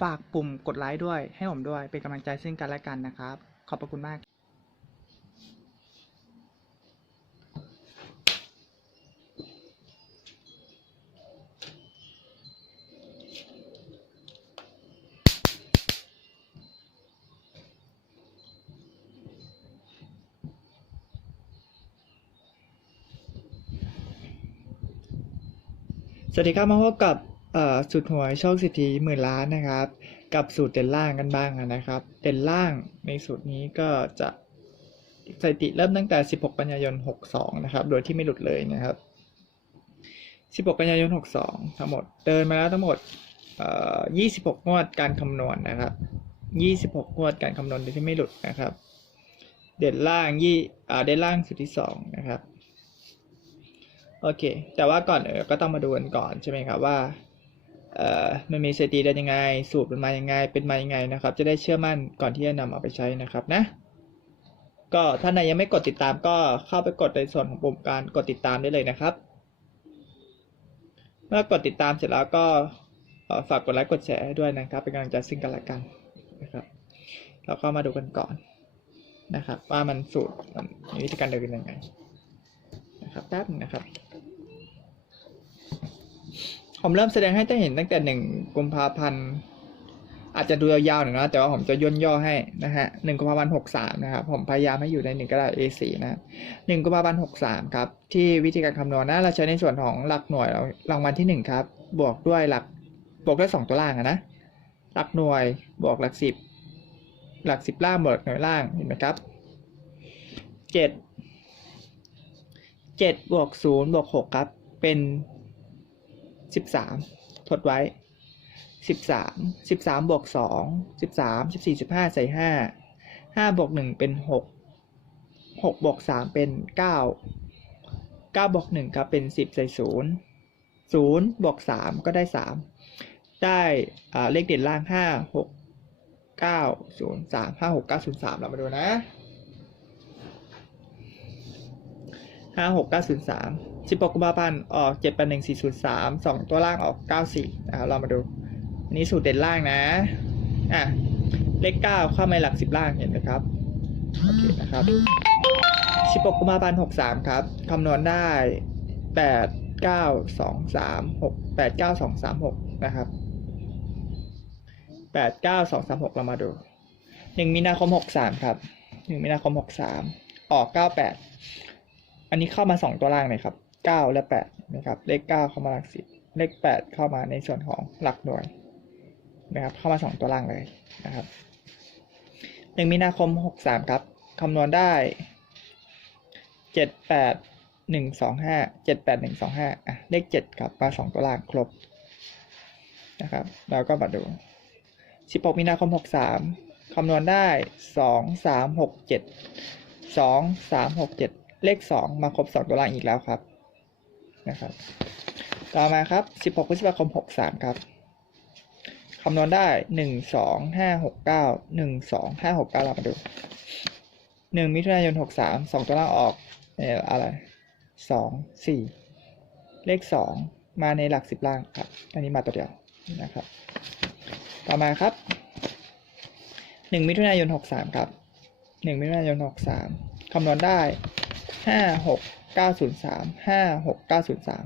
ฝากปุ่มกดไลค์ด้วย ให้ผมด้วย เป็นกำลังใจซึ่งกันและกันนะครับ ขอบพระคุณมากสวัสดีครับมาพบกับ สูตรหวยโชคสิทธิหมื่นล้านนะครับ กับสูตรเด่นล่างกันบ้างนะครับเด่นล่างในสูตรนี้ก็จะสถิติเริ่มตั้งแต่ 16 กันยายน 62 นะครับ โดยที่ไม่หลุดเลยนะครับ 16 กันยายน 62 ทั้งหมด เดินมาแล้วทั้งหมดเอ่อ26 งวดการคำนวณนะครับ 26 งวดการคำนวณโดยที่ไม่หลุดนะครับ เด่นล่างยี่เด่นล่างสูตรที่ 2 นะครับ โอเค แต่ว่าก่อนเออก็ต้องมาดูกันก่อนใช่ไหมครับว่า มันมีสถิติได้ยังไง สูตรมันมายังไง เป็นมายังไงนะครับ จะได้เชื่อมั่นก่อนที่จะนำเอาไปใช้นะครับนะ ก็ถ้าไหนยังไม่กดติดตามก็เข้าไปกดในส่วนของปุ่มการกดติดตามได้เลยนะครับ เมื่อกดติดตามเสร็จแล้วก็ฝากกดไลค์กดแชร์ด้วยนะครับ เป็นกำลังใจซึ่งกันและกันนะครับแล้วก็มาดูกันก่อนนะครับ ว่ามันสูตรมันมีวิธีการเดินยังไงนะครับแป๊บนึงนะครับ ผมเริ่มแสดงให้ได้เห็นตั้งแต่หนึ่งกุมภาพันธ์อาจจะดูยาวๆหน่อยนะแต่ว่าผมจะย่นย่อให้นะฮะหนึ่งกุมภาพันธ์หกสามนะครับผมพยายามให้อยู่ในหนึ่งกระดาษ A4 นะหนึ่งกุมภาพันธ์หกสามครับที่วิธีการคำนวณนะเราใช้ในส่วนของหลักหน่วยรางวัลที่หนึ่งครับบวกด้วยหลักบวกด้วยสองตัวล่างนะหลักหน่วยบวกหลักสิบหลักสิบล่างบวกหน่วยล่างเห็นไหมครับเจ็ดเจ็ดบวกศูนย์บวกหกครับเป็น สิบสามทดไว้สิบสามสิบสามบวกสองสิบสามสิบสี่สิบห้าใส่ห้าห้าบวกหนึ่งเป็นหกหกบวกสามเป็นเก้าเก้าบวกหนึ่งครับเป็นสิบใส่ศูนย์ศูนย์บวกสามก็ได้สามได้เลขเด่นล่างห้าหกเก้าศูนย์สามห้าหกเก้าศูนย์สามเรามาดูนะห้าหกเก้าศูนย์สาม ก้าศูนย์สามสิบหกกุมภาพันธ์ออกเจ็ดแปดหนึ่งสี่ศูนย์สามสองตัวล่างออกเก้าสี่นะครับ เรามาดูอันนี้สูตรเด่นล่างนะ อะ เลขเก้าเข้ามาในหลักสิบล่างเห็นไหมครับ โอเคนะครับสิบหกกุมภาพันธ์หกสามครับ คำนวณได้แปดเก้าสองสามหกแปดเก้าสองสามหกนะครับแปดเก้าสองสามหกเรามาดูหนึ่งมีนาคมหกสามครับหนึ่งมีนาคมหกสามออกเก้าแปดอันนี้เข้ามาสองตัวล่างเลยครับ เก้าและแปดนะครับเลขเก้าเข้ามาหลักสิบเลขแปดเข้ามาในส่วนของหลักหน่วยนะครับเข้ามาสองตัวล่างเลยนะครับหนึ่งมีนาคมหกสามครับคำนวณได้เจ็ดแปดหนึ่งสองห้าเจ็ดแปดหนึ่งสองห้าอะเลขเจ็ดครับมาสองตัวล่างครบนะครับแล้วก็มาดูสิบหกมีนาคมหกสามคำนวณได้สองสามหกเจ็ดสองสามหกเจ็ดเลขสองมาครบสองตัวล่างอีกแล้วครับ นะครับ ต่อมาครับสิบหกพฤษภาคมหกสามครับคำนวณได้หนึ่งสองห้าหกเก้าหนึ่งสองห้าหกเก้าเรามาดูหนึ่งมิถุนายนหกสามสองตัวล่างออกเอ่ออะไรสองสี่เลขสองมาในหลักสิบล่างครับ อันนี้มาตัวเดียวนะครับ ต่อมาครับหนึ่งมิถุนายนหกสามครับหนึ่งมิถุนายนหกสามคำนวณได้ห้าหก เก้าศูนย์สามห้าหกเก้าศูนย์สาม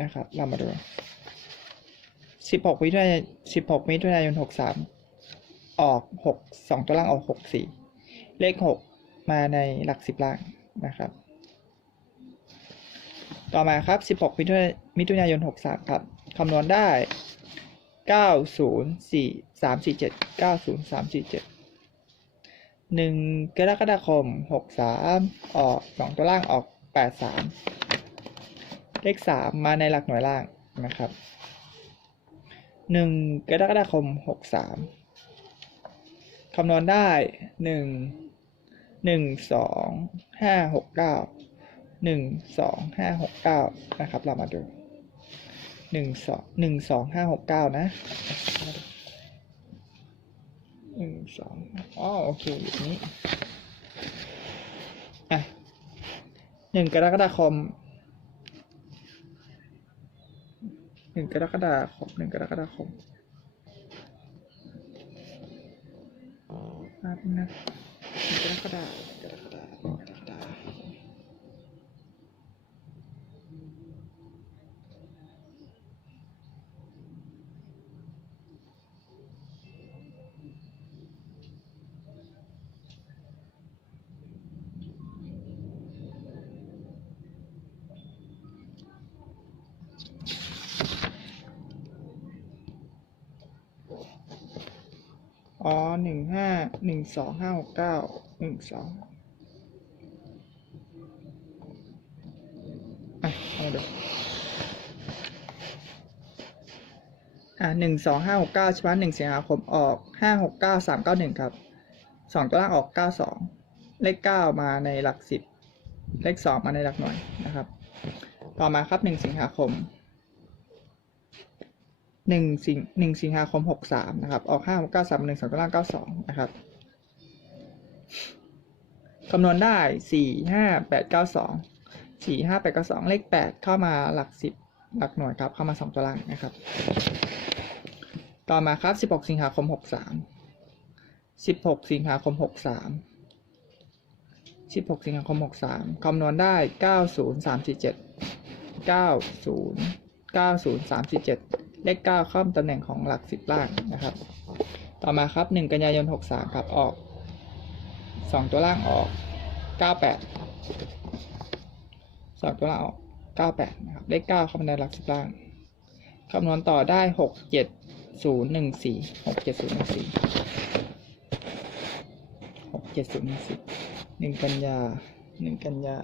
นะครับ เรามาดูสิบหกมิถุนายนสิบหกมิถุนายนหกสามออกหกสองตัวล่างออกหกสี่เลขหกมาในหลักสิบล่างนะครับ ต่อมาครับ16มิถุนายมิถุนายน63ครับคำนวณได้904 347 90347 1ก รกฎาคม63ออก2ตัวล่างออก83เลข3มมาในหลักหน่วยล่างนะครับ1กรกฎาคม63คำนวณได้1 1 2 5 6 9หนึ่งสองห้าหกเก้านะครับ เรามาดูหนึ่งสองหนึ่งสองห้าหกเก้านะ สองอ๋อโอเคอยู่นี้อะหนึ่งกรกฎาคมหนึ่งกรกฎาคมหนึ่งกรกฎาคมนับนะกรกฎาคมกฎากรกฎาคม อ๋อหนึ่งห้าหนึ่งสองห้าหกเก้าหนึ่งสองอะเอาดูอะหนึ่งสองห้าหกเก้าใช่ไหมหนึ่งสิงหาคมออกห้าหกเก้าสามเก้าหนึ่งครับสองตัวล่างออกเก้าสองเลขเก้ามาในหลักสิบเลขสองมาในหลักหน่วยนะครับ ต่อมาครับหนึ่งสิงหาคม หนึ่งสิงหนึ่งสิงหาคมหกสามนะครับ ออกห้าเก้าสามหนึ่งสองตัวล่างเก้าสองนะครับคำนวณได้สี่ห้าแปดเก้าสองสี่ห้าแปดเก้าสองเลขแปดเข้ามาหลักสิบหลักหน่วยครับเข้ามาสองตัวล่างนะครับ ต่อมาครับสิบหกสิงหาคมหกสามสิบหกสิงหาคมหกสามสิบหกสิงหาคมหกสามคำนวณได้เก้าศูนย์สามสี่เจ็ดเก้าศูนย์เก้าศูนย์สามสี่เจ็ด เลขเก้าเข้าตำแหน่งของหลักสิบล่างนะครับ ต่อมาครับหนึ่งกันยายนหกสามครับออกสองตัวล่างออกเก้าแปดสองตัวล่างออกเก้าแปดนะครับเลขเก้าเข้ามาในหลักสิบล่างคำนวณต่อได้หกเจ็ดศูนย์หนึ่งสี่หกเจ็ดศูนย์หนึ่งสี่หกเจ็ดศูนย์หนึ่งสี่หนึ่งกันยาหนึ่งกันยา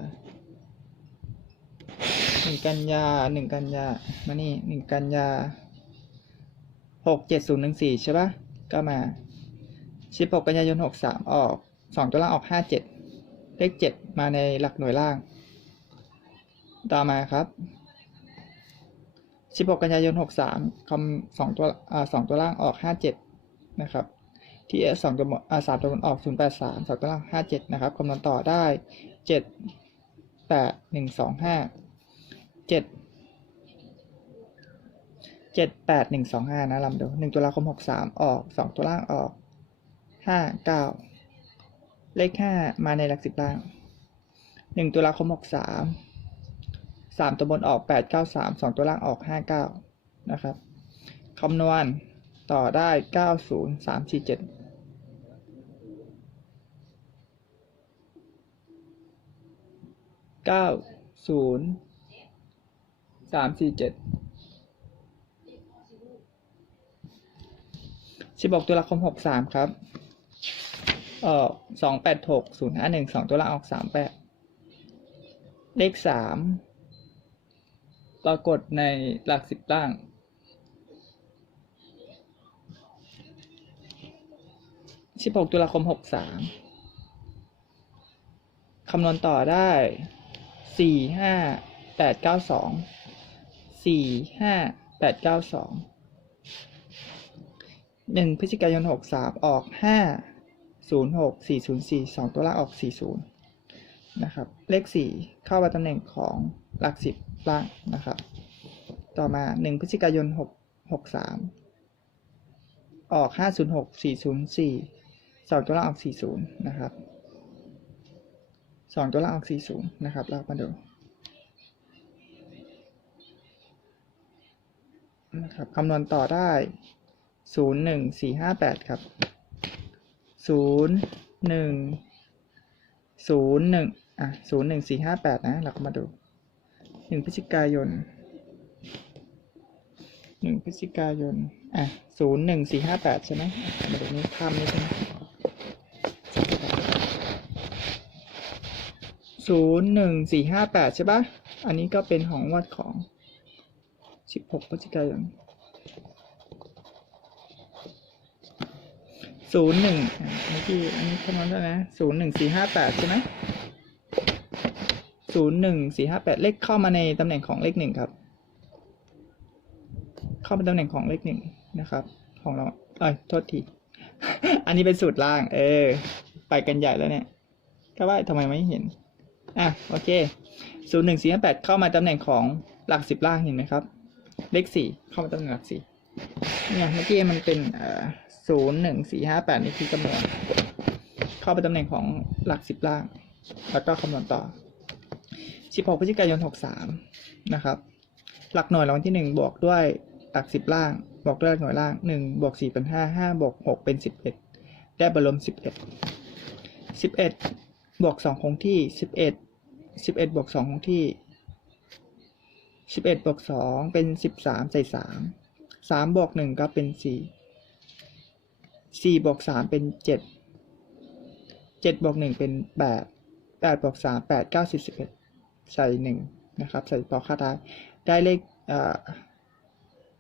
หนึ่งกันยาหนึ่งกันยามานี่หนึ่งกันยา หกเจ็ดศูนย์หนึ่งสี่ใช่ปะก็มาสิบหกกันยายนหกสามออกสองตัวล่างออกห้าเจ็ดเลขเจ็ดมาในหลักหน่วยล่าง ต่อมาครับสิบหกกันยายนหกสามคำสองตัวอ่าสองตัวล่างออกห้าเจ็ดนะครับ ที่สองตัวอ่าสามตัวบนออกศูนย์แปดสามสองตัวล่างห้าเจ็ดนะครับคำนวณต่อได้เจ็ดแปดหนึ่งสองห้าเจ็ด เจ็ดแปดหนึ่งสองห้านะลำดูหนึ่งตุลาคมหกสามออกสองตัวล่างออกห้าเก้าเลขห้ามาในหลักสิบล่างหนึ่งตุลาคมหกสามสามตัวบนออกแปดเก้าสามสองตัวล่างออกห้าเก้านะครับคำนวณต่อได้เก้าศูนย์สามสี่เจ็ดเก้าศูนย์สามสี่เจ็ด สิบหกตุลาคมหกสามครับเอ่อสองแปดหกศูนย์ห้าหนึ่งสองตัวละออกสามแปดเลขสามปรากฏในหลักสิบล่าง สิบหกตุลาคมหกสามคำนวณต่อได้สี่ห้าแปดเก้าสองสี่ห้าแปดเก้าสอง หนึ่งพฤศจิกายนหกสามออกห้าศูนย์หกสี่ศูนย์สี่สองตัวล่างออกสี่ศูนย์นะครับ เลขสี่เข้ามาตำแหน่งของหลักสิบล่างนะครับ ต่อมาหนึ่งพฤศจิกายนหกหกสามออกห้าศูนย์หกสี่ศูนย์สี่สองตัวล่างออกสี่ศูนย์นะครับสองตัวล่างออกสี่ศูนย์นะครับเรามาดูนะครับคำนวณต่อได้ ศูนย์หนึ่งสี่ห้าแปดครับศูนย์หนึ่งศูนย์หนึ่งอะศูนย์หนึ่งสี่ห้าแปดนะ เราก็มาดูหนึ่งพฤศจิกายนหนึ่งพฤศจิกายนอะศูนย์หนึ่งสี่ห้าแปดใช่ไหมมาดูนี้ข้ามนี้ใช่ไหมศูนย์หนึ่งสี่ห้าแปดใช่ปะอันนี้ก็เป็นของวัดของสิบหกพฤศจิกายน ศูนย์หนึ่งอันนี้ที่อันนี้คำนวณได้นะศูนย์หนึ่งสี่ห้าแปดใช่ไหมศูนย์หนึ่งสี่ห้าแปดเลขเข้ามาในตำแหน่งของเลขหนึ่งครับ เข้ามาตำแหน่งของเลขหนึ่งนะครับ ของเราเอ้ยโทษที อันนี้เป็นสูตรล่าง เออ ไปกันใหญ่แล้วเนี่ยก็ว่าทำไมไม่เห็น อะ โอเคศูนย์หนึ่งสี่ห้าแปดเข้ามาตำแหน่งของหลักสิบล่างเห็นไหมครับ เลขสี่เข้ามาตำแหน่งหลักสี่เนี่ยเมื่อกี้มันเป็นเอ่อ ศูนย์หนึ่งสี่ห้าแปดนี่คือคำนวณเข้าไปตำแหน่งของหลักสิบล่าง แล้วก็คำนวณต่อสิบหกพฤศจิกายนหกสามนะครับ หลักหน่วยรางวัลที่หนึ่งบวกด้วยหลักสิบล่างบวกด้วยหลักหน่วยล่างหนึ่งบวกสี่เป็นห้าห้าบวกหกเป็นสิบเอ็ดได้บรมสิบเอ็ดสิบเอ็ดบวกสองคงที่สิบเอ็ดสิบเอ็ดบวกสองคงที่สิบเอ็ดบวกสองเป็นสิบสามใส่สามสามบวกหนึ่งก็เป็นสี่ สี่บวกสามเป็นเจ็ดเจ็ดบวกหนึ่งเป็นแปดแปดบวกสามแปดเก้าสิบสิบเอ็ดใส่หนึ่งนะครับ ใส่ต่อค่าท้ายได้เลขเ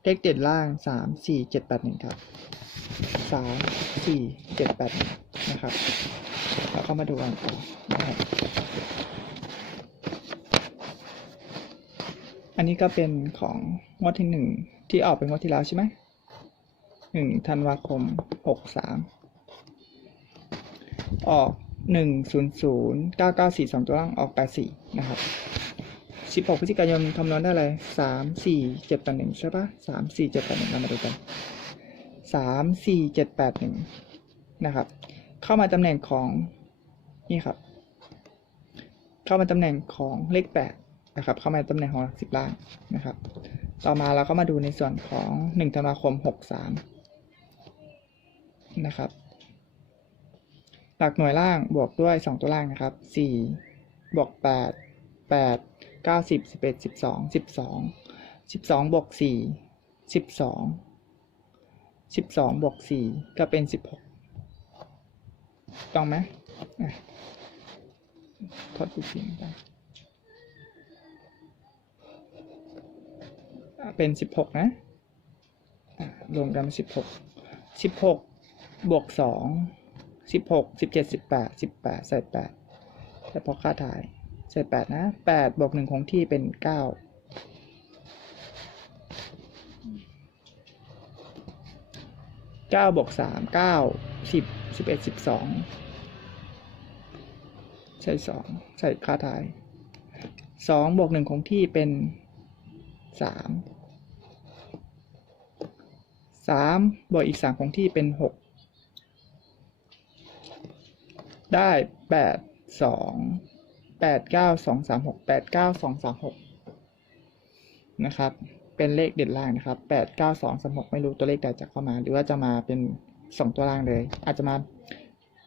เลขเด่นล่างสามสี่เจ็ดแปดหนึ่งครับสามสี่เจ็ดแปดหนึ่งนะครับแล้วเข้ามาดูกันต่อนะครับอันนี้ก็เป็นของงวดที่หนึ่งที่ออกเป็นงวดที่แล้วใช่ไหม หนึ่งธันวาคมหกสามออกหนึ่งศูนย์ศูนย์เก้าเก้าสี่สองตัวล่างออกแปดสี่นะครับสิบหกพฤศจิกายนคำนวณได้เลยสามสี่เจ็ดแปดหนึ่งใช่ปะสามสี่เจ็ดแปดหนึ่งเรามาดูกันสามสี่เจ็ดแปดหนึ่งนะครับ เข้ามาตำแหน่งของนี่ครับ เข้ามาตำแหน่งของเลขแปดนะครับ เข้ามาตำแหน่งของหลักสิบล่างนะครับ ต่อมาเราก็มาดูในส่วนของหนึ่งธันวาคมหกสาม นะครับ หลักหน่วยล่างบวกด้วยสองตัวล่างนะครับสี่บวกแปดแปดเก้าสิบสิบเอ็ดสิบสองสิบสองสิบสองบวกสี่สิบสองสิบสองบวกสี่ก็เป็นสิบหกต้องไหมทดอีกทีนึงกันอะเป็นสิบหกนะะรวมกันเป็นสิ บวกสองสิบหกสิบเจ็ดสิบแปดสิบแปดใส่แปดแต่พอค่าถ่ายใส่แปดนะแปดบวกหนึ่งคงที่เป็นเก้าเก้าบวกสามเก้าสิบสิบเอ็ดสิบสองใส่สองใส่ค่าถ่ายสองบวกหนึ่งคงที่เป็นสามสามบวกอีกสามคงที่เป็นหก ได้แปดสองแปดเก้าสองสามหกแปดเก้าสองสามหกนะครับ เป็นเลขเด่นล่างนะครับแปดเก้าสองสามหกไม่รู้ตัวเลขใดจะเข้ามา หรือว่าจะมาเป็นสองตัวล่างเลย อาจจะมา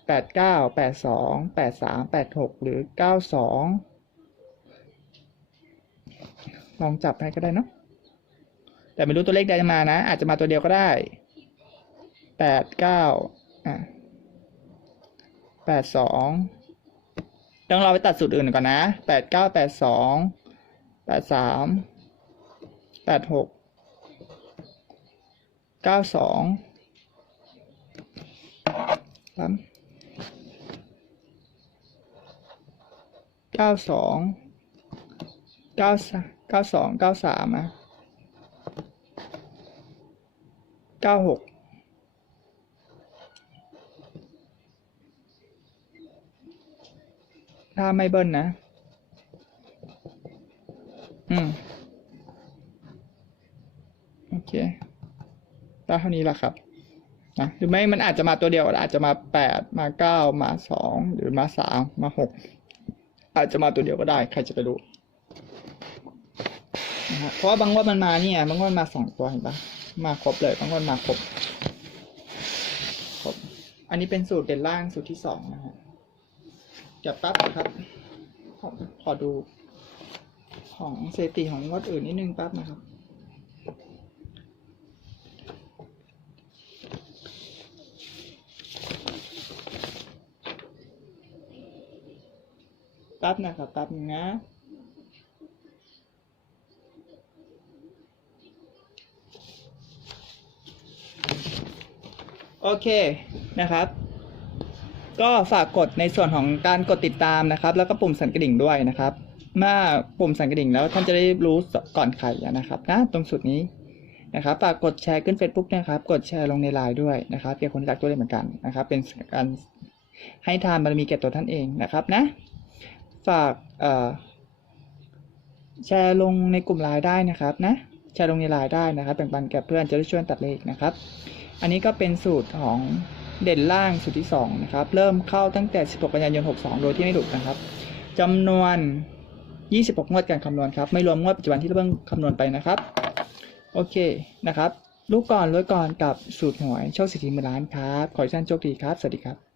แปดเก้าแปดสองแปดสามแปดหกหรือเก้าสองลองจับให้ก็ได้เนาะแต่ไม่รู้ตัวเลขใดจะมานะ อาจจะมาตัวเดียวก็ได้แปดเก้าอะ แปดสองต้องเราไปตัดสูตรอื่นก่อนนะแปดเก้าแปดสองแปดสามแปดหกเก้าสองสามเก้าสองเก้าเก้าสองเก้าสามอะเก้าหก ถ้าไม่เบิ้ลนะ อืม โอเคได้เท่านี้แหละครับนะหรือไม่มันอาจจะมาตัวเดียวอาจจะมาแปดมาเก้ามาสองหรือมาสามมาหกอาจจะมาตัวเดียวก็ได้ ใครจะไปรู้นะฮะเพราะว่าบางวันมันมาเนี่ย บางวันมาสองตัวเห็นปะมาครบเลยบางวันมาครบครบ อันนี้เป็นสูตรเด่นล่างสูตรที่สองนะฮะ เดี๋ยวแป๊บนะครับขอดูของสถิติของงวดอื่นนิดนึงแป๊บนะครับ แป๊บนะครับแป๊บนึงนะโอเคนะครับ ก็ฝากกดในส่วนของการกดติดตามนะครับ แล้วก็ปุ่มสั่นกระดิ่งด้วยนะครับ เมื่อปุ่มสั่นกระดิ่งแล้วท่านจะได้รู้ก่อนใครนะครับนะตรงสุดนี้นะครับฝากกดแชร์ขึ้น Facebook นะครับ กดแชร์ลงในไลน์ด้วยนะครับเกี่ยวกับคนรักตัวเองเหมือนกันนะครับ เป็นการให้ทานบารมีแก่ตัวท่านเองนะครับนะ ฝากแชร์ลงในกลุ่มไลน์ได้นะครับนะแชร์ลงในไลน์ได้นะครับแบ่งปันแก่เพื่อนจะได้ช่วยตัดเลขนะครับ อันนี้ก็เป็นสูตรของ เด่นล่างสูตรที่2นะครับ เริ่มเข้าตั้งแต่ 16 กันยายน 62 โดยที่ไม่หลุดนะครับจำนวน 26 งวดการคำนวณครับ ไม่รวมงวดปัจจุบันที่เราเพิ่งคำนวณไปนะครับ โอเคนะครับ ลูกก่อนรวยก่อนกับสูตรหวยโชคสิทธิมือล้านครับ ขอให้ท่านโชคดีครับ สวัสดีครับ